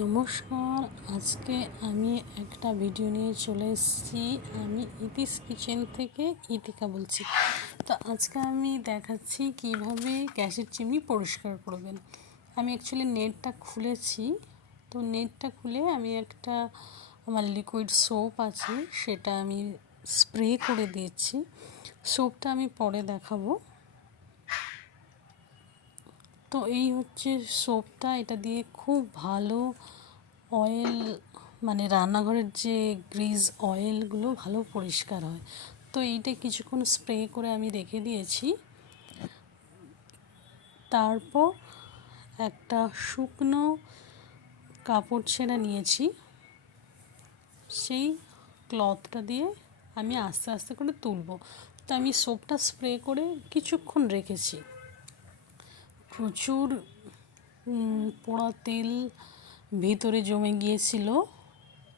নমস্কার, আজকে আমি একটা ভিডিও নিয়ে চলে এসেছি। আমি ইতিস কিচেন থেকে ইতিকা বলছি। তো আজকে আমি দেখাচ্ছি কিভাবে গ্যাসের চিমনি পরিষ্কার করবেন। আমি অ্যাকচুয়ালি নেটটা খুলেছি। তো নেটটা খুলে আমি একটা আমার লিকুইড সোপ আছে, সেটা আমি স্প্রে করে দিয়েছি। সোপটা আমি পরে দেখাবো। তো এই হচ্ছে সোপটা, এটা দিয়ে খুব ভালো অয়েল, মানে রান্নাঘরের যে গ্রিজ অয়েলগুলো ভালো পরিষ্কার হয়। তো এইটা কিছুক্ষণ স্প্রে করে আমি রেখে দিয়েছি। তারপর একটা শুকনো কাপড় ছেঁড়া নিয়েছি, সেই ক্লথটা দিয়ে আমি আস্তে আস্তে করে তুলবো। তো আমি সোপটা স্প্রে করে কিছুক্ষণ রেখেছি। প্রচুর পোড়া তেল ভিতরে জমে গিয়েছিল।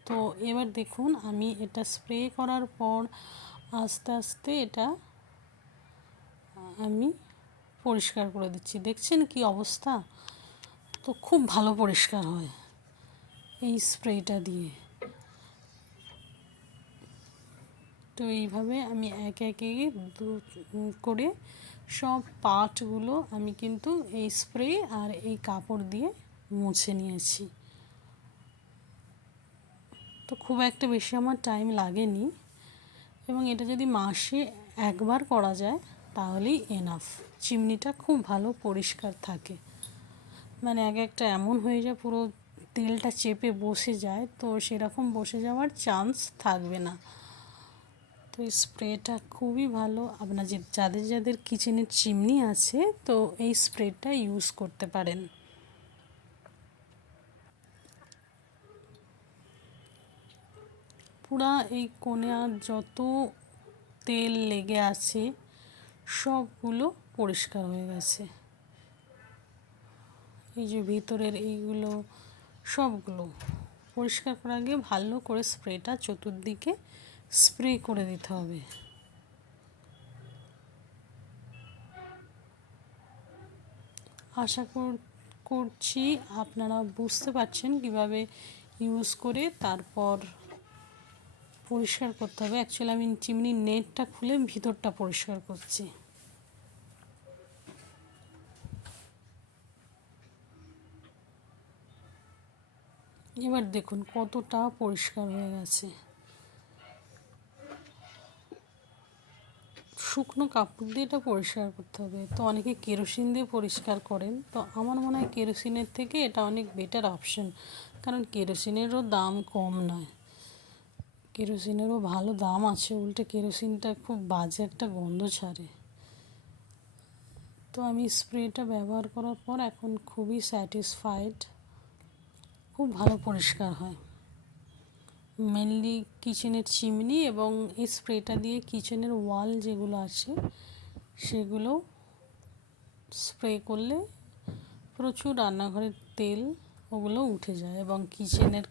তো এবার দেখুন, আমি এটা স্প্রে করার পর আস্তে আস্তে এটা আমি পরিষ্কার করে দিচ্ছি। দেখছেন কি অবস্থা? তো খুব ভালো পরিষ্কার হয় এই স্প্রেটা দিয়ে। তো এইভাবে আমি একে একে করে সব পার্টগুলো আমি কিন্তু এই স্প্রে আর এই কাপড় দিয়ে মুছে নিয়েছি। তো খুব একটা বেশি আমার টাইম লাগেনি, এবং এটা যদি মাসে একবার করা যায় তাহলেই এনাফ। চিমনিটা খুব ভালো পরিষ্কার থাকে। মানে এক একটা এমন হয়ে যায় পুরো তেলটা চেপে বসে যায়, তো সেরকম বসে যাওয়ার চান্স থাকবে না। তো এই স্প্রেটা খুবই ভালো। আপনার যাদের যাদের কিচেনের চিমনি আছে, তো এই স্প্রেটা ইউজ করতে পারেন। পুরা এই কোণে আর যত তেল লেগে আছে সবগুলো পরিষ্কার হয়ে গেছে। এই যে ভিতরের এইগুলো সবগুলো পরিষ্কার করার আগে ভালো করে স্প্রেটা চতুর্দিকে স্প্রে করে দিতে হবে। আশা করছি আপনারা বুঝতে পারছেন কিভাবে ইউজ করে তারপর পরিষ্কার করতে হবে। অ্যাকচুয়ালি আমি চিমনির নেটটা খুলে ভিতরটা পরিষ্কার করছি। এবার দেখুন কতটা পরিষ্কার হয়ে গেছে। শুকনো কাপড় দিয়ে এটা পরিষ্কার করতে হবে। তো অনেকে কেরোসিন দিয়ে পরিষ্কার করেন, তো আমার মনে হয় কেরোসিনের থেকে এটা অনেক বেটার অপশন, কারণ কেরোসিনেরও দাম কম নয়। কেরোসিনেরও ভালো দাম আছে, উল্টে কেরোসিনটা খুব বাজে একটা গন্ধ ছাড়ে। তো আমি স্প্রেটা ব্যবহার করার পর এখন খুবই স্যাটিসফাইড, খুব ভালো পরিষ্কার হয়। মেনলি কিচেনের চিমনি, এবং এই স্প্রেটা দিয়ে কিচেনের ওয়াল যেগুলো আছে সেগুলো স্প্রে করলে প্রচুর রান্নাঘরের তেল ওগুলো উঠে যায়, এবং কিচেনের